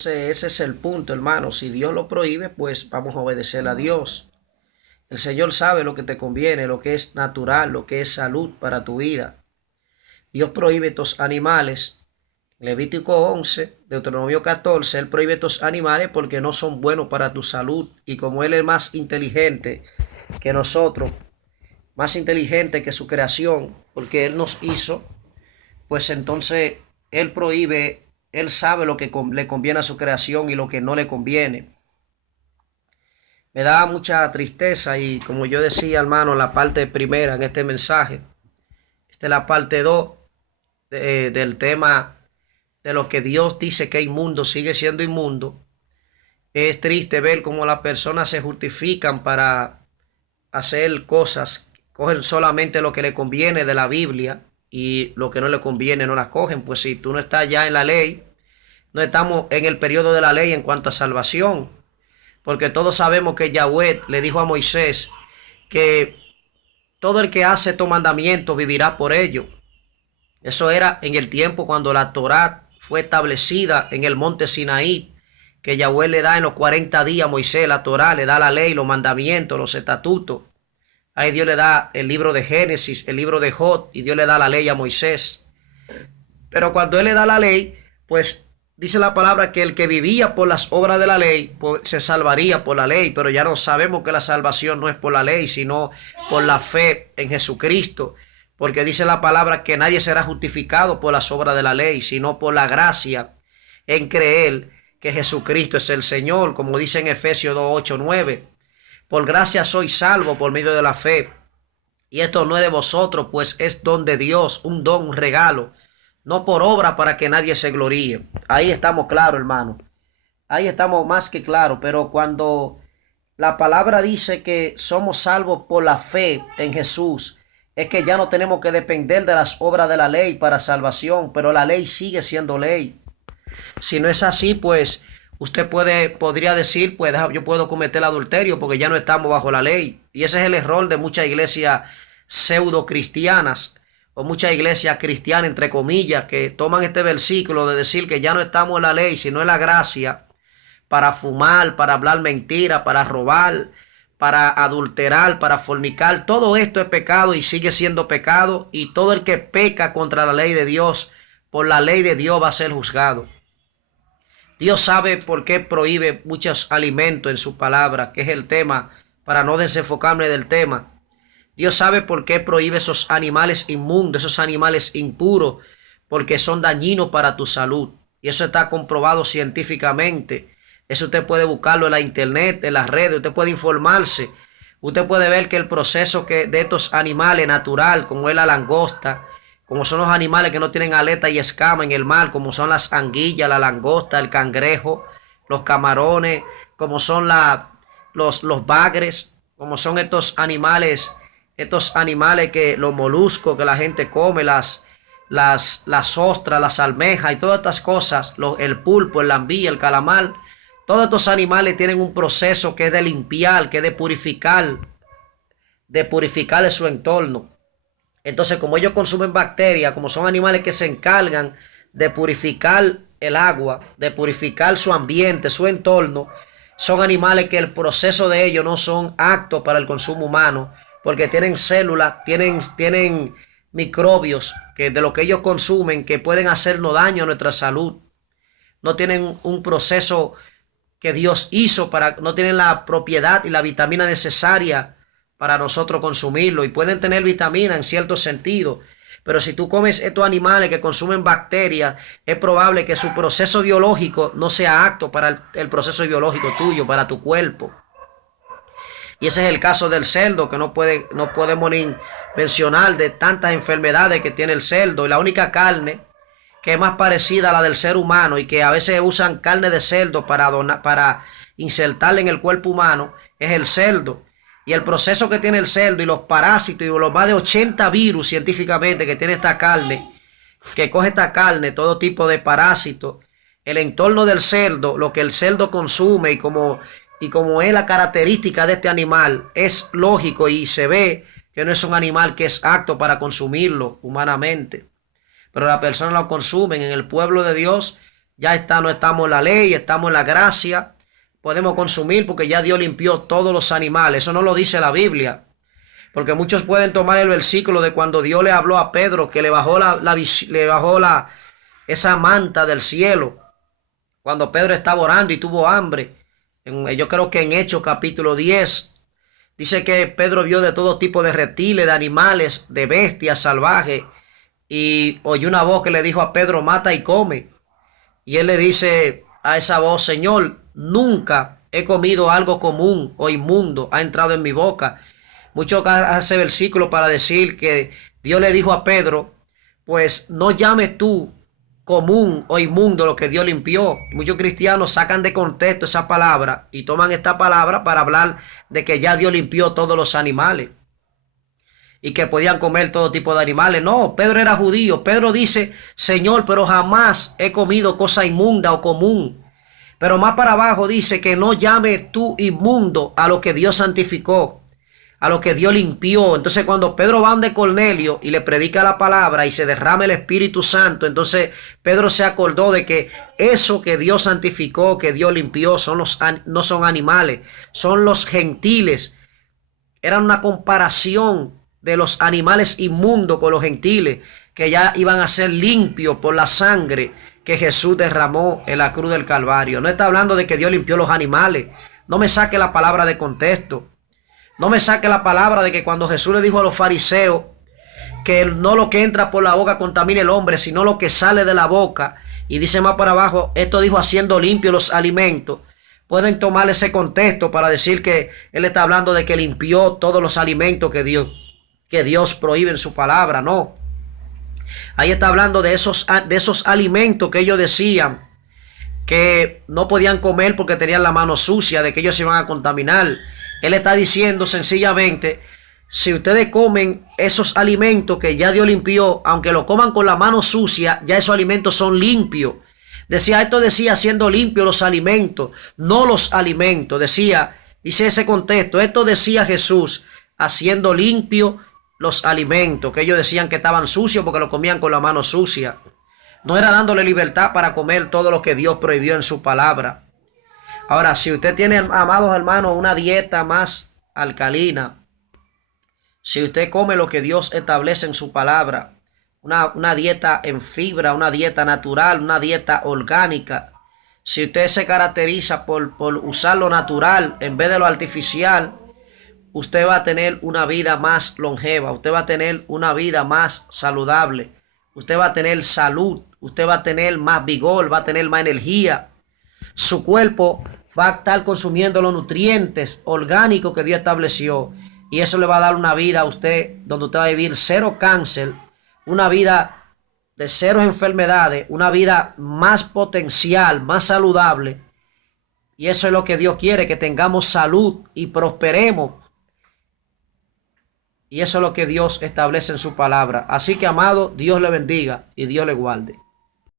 Entonces, ese es el punto, hermano. Si Dios lo prohíbe, pues vamos a obedecer a Dios. El Señor sabe lo que te conviene, lo que es natural, lo que es salud para tu vida. Dios prohíbe estos animales. Levítico 11, Deuteronomio 14, Él prohíbe estos animales porque no son buenos para tu salud. Y como Él es más inteligente que nosotros, más inteligente que su creación, porque Él nos hizo, pues entonces Él prohíbe, Él sabe lo que le conviene a su creación y lo que no le conviene. Me da mucha tristeza y como yo decía, hermano, la parte primera en este mensaje, esta es la parte 2 del tema de lo que Dios dice que es inmundo, sigue siendo inmundo. Es triste ver cómo las personas se justifican para hacer cosas, cogen solamente lo que le conviene de la Biblia y lo que no le conviene no las cogen. Pues si tú no estás ya en la ley, no estamos en el periodo de la ley en cuanto a salvación, porque todos sabemos que Yahweh le dijo a Moisés que todo el que hace estos mandamientos vivirá por ello. Eso era en el tiempo cuando la Torá fue establecida en el monte Sinaí, que Yahweh le da en los 40 días a Moisés la Torá, le da la ley, los mandamientos, los estatutos. Ahí Dios le da el libro de Génesis, el libro de Job, y Dios le da la ley a Moisés. Pero cuando Él le da la ley, pues dice la palabra que el que vivía por las obras de la ley, pues, se salvaría por la ley. Pero ya no sabemos que la salvación no es por la ley, sino por la fe en Jesucristo. Porque dice la palabra que nadie será justificado por las obras de la ley, sino por la gracia en creer que Jesucristo es el Señor, como dice en Efesios 2, 8, 9. Por gracia soy salvo por medio de la fe. Y esto no es de vosotros, pues es don de Dios, un don, un regalo. No por obra para que nadie se gloríe. Ahí estamos claros, hermano. Ahí estamos más que claros. Pero cuando la palabra dice que somos salvos por la fe en Jesús, es que ya no tenemos que depender de las obras de la ley para salvación, pero la ley sigue siendo ley. Si no es así, pues usted podría decir, pues yo puedo cometer adulterio porque ya no estamos bajo la ley. Y ese es el error de muchas iglesias pseudo cristianas o muchas iglesias cristianas, entre comillas, que toman este versículo de decir que ya no estamos en la ley, sino en la gracia, para fumar, para hablar mentira, para robar, para adulterar, para fornicar. Todo esto es pecado y sigue siendo pecado, y todo el que peca contra la ley de Dios, por la ley de Dios va a ser juzgado. Dios sabe por qué prohíbe muchos alimentos en su palabra, que es el tema, para no desenfocarme del tema. Dios sabe por qué prohíbe esos animales inmundos, esos animales impuros, porque son dañinos para tu salud. Y eso está comprobado científicamente. Eso usted puede buscarlo en la internet, en las redes, usted puede informarse. Usted puede ver que el proceso de estos animales natural, como es la langosta, como son los animales que no tienen aleta y escama en el mar, como son las anguillas, la langosta, el cangrejo, los camarones, como son los bagres, como son estos animales que los moluscos que la gente come, las ostras, las almejas y todas estas cosas, el pulpo, el lambí, el calamar. Todos estos animales tienen un proceso que es de limpiar, que es de purificar su entorno. Entonces, como ellos consumen bacterias, como son animales que se encargan de purificar el agua, de purificar su ambiente, su entorno, son animales que el proceso de ellos no son aptos para el consumo humano, porque tienen células, tienen microbios que de lo que ellos consumen que pueden hacernos daño a nuestra salud. No tienen un proceso que Dios hizo no tienen la propiedad y la vitamina necesaria para nosotros consumirlo, y pueden tener vitamina en cierto sentido, pero si tú comes estos animales que consumen bacterias, es probable que su proceso biológico no sea apto para el proceso biológico tuyo, para tu cuerpo. Y ese es el caso del cerdo, que no podemos ni mencionar de tantas enfermedades que tiene el cerdo. Y la única carne que es más parecida a la del ser humano, y que a veces usan carne de cerdo para insertarle en el cuerpo humano, es el cerdo. Y el proceso que tiene el cerdo y los parásitos y los más de 80 virus científicamente que tiene esta carne, que coge esta carne, todo tipo de parásitos, el entorno del cerdo, lo que el cerdo consume, y como es la característica de este animal, es lógico y se ve que no es un animal que es apto para consumirlo humanamente. Pero las personas lo consumen. En el pueblo de Dios Ya está, no estamos en la ley, estamos en la gracia. Podemos consumir porque ya Dios limpió todos los animales. Eso no lo dice la Biblia. Porque muchos pueden tomar el versículo de cuando Dios le habló a Pedro, que le bajó esa manta del cielo. Cuando Pedro estaba orando y tuvo hambre. Yo creo que en Hechos capítulo 10. Dice que Pedro vio de todo tipo de reptiles, de animales, de bestias salvajes. Y oyó una voz que le dijo a Pedro, mata y come. Y él le dice a esa voz, Señor, nunca he comido algo común o inmundo, ha entrado en mi boca. Muchos hacen versículo para decir que Dios le dijo a Pedro, pues no llames tú común o inmundo lo que Dios limpió. Muchos cristianos sacan de contexto esa palabra y toman esta palabra para hablar de que ya Dios limpió todos los animales y que podían comer todo tipo de animales. No, Pedro era judío. Pedro dice, Señor, pero jamás he comido cosa inmunda o común. Pero más para abajo dice que no llame tú inmundo a lo que Dios santificó, a lo que Dios limpió. Entonces cuando Pedro va donde Cornelio y le predica la palabra y se derrama el Espíritu Santo, entonces Pedro se acordó de que eso que Dios santificó, que Dios limpió, no son animales, son los gentiles. Era una comparación de los animales inmundos con los gentiles, que ya iban a ser limpios por la sangre que Jesús derramó en la cruz del Calvario. No está hablando de que Dios limpió los animales. No me saque la palabra de contexto. No me saque la palabra de que cuando Jesús le dijo a los fariseos que no lo que entra por la boca contamine el hombre, sino lo que sale de la boca. Y dice más para abajo, esto dijo haciendo limpios los alimentos. Pueden tomar ese contexto para decir que él está hablando de que limpió todos los alimentos que Dios prohíbe en su palabra. No. Ahí está hablando de esos alimentos que ellos decían que no podían comer porque tenían la mano sucia, de que ellos se iban a contaminar. Él está diciendo sencillamente, si ustedes comen esos alimentos que ya Dios limpió, aunque lo coman con la mano sucia, ya esos alimentos son limpios. Esto decía siendo limpios los alimentos, no los alimentos. Dice ese contexto, esto decía Jesús, haciendo limpio los alimentos, que ellos decían que estaban sucios porque lo comían con la mano sucia. No era dándole libertad para comer todo lo que Dios prohibió en su palabra. Ahora, si usted tiene, amados hermanos, una dieta más alcalina, si usted come lo que Dios establece en su palabra, una dieta en fibra, una dieta natural, una dieta orgánica, si usted se caracteriza por usar lo natural en vez de lo artificial, usted va a tener una vida más longeva, usted va a tener una vida más saludable, usted va a tener salud, usted va a tener más vigor, va a tener más energía. Su cuerpo va a estar consumiendo los nutrientes orgánicos que Dios estableció. Y eso le va a dar una vida a usted donde usted va a vivir cero cáncer, una vida de cero enfermedades, una vida más potencial, más saludable. Y eso es lo que Dios quiere, que tengamos salud y prosperemos. Y eso es lo que Dios establece en su palabra. Así que, amado, Dios le bendiga y Dios le guarde.